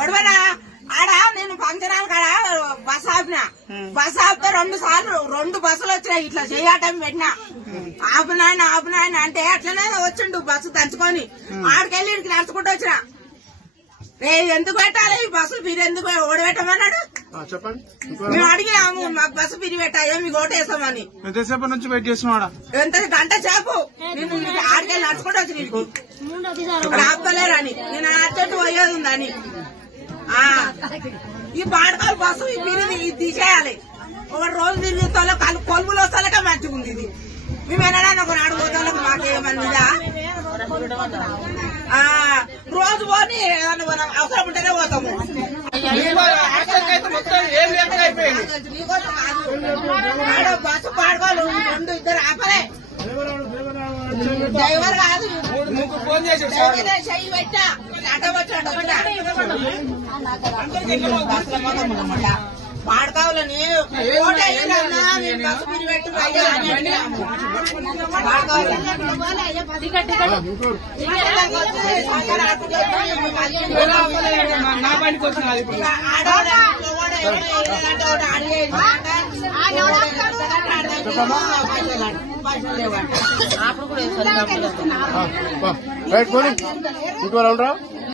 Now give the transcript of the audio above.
గొడవనా ఆడ నేను function hall కాడ బస్ ఆపినా. బస్ ఆపితే 2 సార్లు 2 బస్సులు వచ్చినాయి. ఇట్లా చేయటం పెట్టినా ఆపునాయన అంటే అట్లనే వచ్చిండు బస్సు దంచుకొని. ఆడికెళ్ళి ఇడికి నడుచుకుంటూ వచ్చిన. రే ఎందుకు పెట్టాలి ఈ బస్సులు మీరు ఎందుకు ఓడబెట్టమన్నాడు. మేము అడిగినాము మాకు బస్సు పిరి పెట్టాయో మీకు ఓటేస్తామని. ఎంతసేపు నుంచి వెయిట్ చేస్తున్నాడా? ఎంత గంట సేపు నేను ఆడికెళ్ళి నడుచుకుంటూ వచ్చిన ఆపలేరని. నేను అర్జెంట్ పోయేది ఉందని. ఈ పాడకాలు బస్సు ఈ పిరి తీసేయాలి. ఒక రోజు తిరిగి కొలుపులు వస్తాలకే మంచిగా ఉంది. ఇది మేమేనా ఒక నాడు పోతాలకు మాకేమన్నా రోజు పోని అవసరం ఉంటేనే పోతాము. బస్సు పాడుకోవాలి 2 ఆపలే. డ్రైవర్ కాదు చెయ్యి పెట్టా అడ్డ వచ్చాడు పాడకావులని బస్సు పిరి పెట్టి అప్పుడు కూడా